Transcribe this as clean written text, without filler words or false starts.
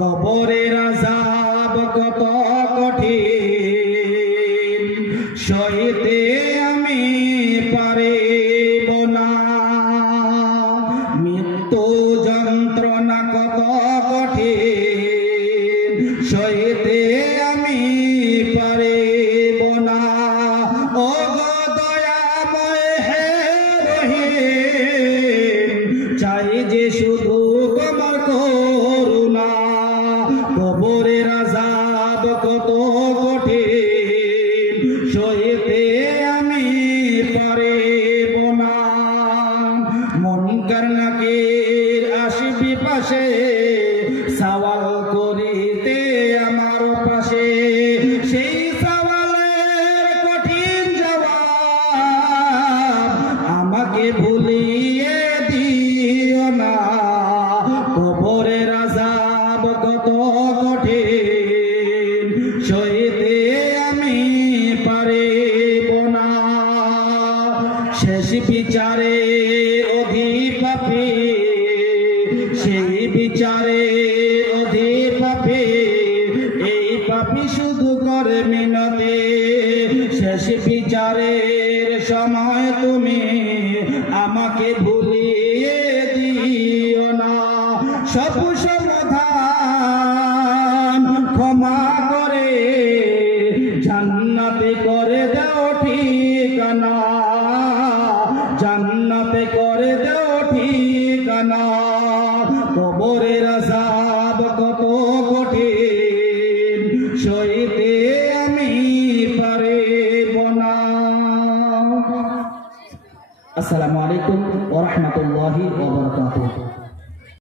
কবরের আযাব কত কঠিন, সইতে আমি পারিব না। মৃত্যু যন্ত্রণা কত কঠিন, সইতে আমি পারিব না। ও গো দয়াময় হে রহিম, চাই যে শুধু তোমার করুণা। কবরের আযাব কত কঠিন, সইতে আমি পারিব না। মুনকার নাকির আসবি পাশে, সওয়াল করিতে আমার পাশে। সেই সওয়ালের কঠিন জবাব আমাকে ভুলিয়ে দিও না। কবরের আযাব কত কঠিন, সইতে আমি পারিব না। শেষ বিচারে অধিপাপী, সেই বিচারে অধিপাপী, এই পাপী শুধু করে মিনতি। শেষ বিচারের সময় তুমি আমাকে ভুলিয়ে দিও না। সব সমাধান ক্ষমা করে জান্নাতে করে দাও ঠিকানা, জান্নাতে করে দাও ঠিকানা। কবরের আযাব কত কঠিন, সইতে আমি পারিব না। আসসালামু আলাইকুম ওয়া রাহমাতুল্লাহি ওয়া বারাকাতুহু।